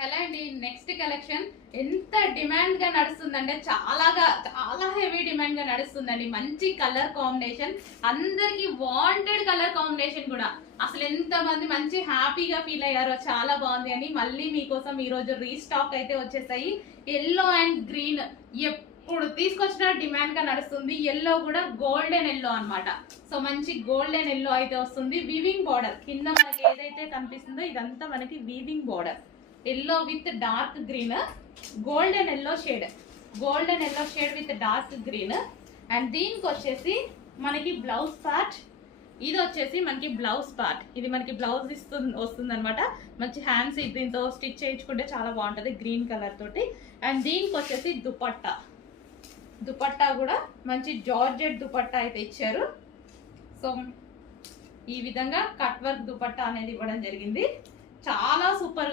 Hello అండి, next collection ఎంత demand గా నడుస్తుందంటే చాలా హెవీ డిమాండ్ గా నడుస్తుందండి. మంచి కలర్ కాంబినేషన్, అందరికి వాంటెడ్ కలర్ కాంబినేషన్ కూడా. అసలు ఎంత మంది మంచి హ్యాపీగా ఫీల్ అయ్యారో, చాలా బాగుంది అని మళ్ళీ మీకోసం ఈ రోజు రీస్టాక్ అయితే వచ్చేసాయి. ఎల్లో అండ్ గ్రీన్ ఎప్పుడు తీసుకొచ్చిన డిమాండ్ గా నడుస్తుంది. ఎల్లో కూడా గోల్డెన్ ఎల్లో అన్నమాట. సో మంచి గోల్డెన్ ఎల్లో అయితే వస్తుంది. వీవింగ్ బార్డర్ కింద మనకి ఏదైతే కనిపిస్తుందో ఇదంతా మనకి weaving border. Yellow with dark green, golden yellow shade with dark green. And దీనికి వచ్చేసి మనకి బ్లౌజ్ పార్ట్, ఇది వచ్చేసి మనకి బ్లౌజ్ పార్ట్. ఇది మనకి బ్లౌజ్ వస్తుంది అనమాట. మంచి హ్యాండ్స్ దీంతో స్టిచ్ చేయించుకుంటే చాలా బాగుంటుంది గ్రీన్ కలర్ తోటి. అండ్ దీనికి వచ్చేసి దుపట్టా కూడా మంచి జార్జెట్ దుపట్టా అయితే ఇచ్చారు. సో ఈ విధంగా కట్ వర్క్ దుపట్టా అనేది ఇవ్వడం జరిగింది. చాలా సూపర్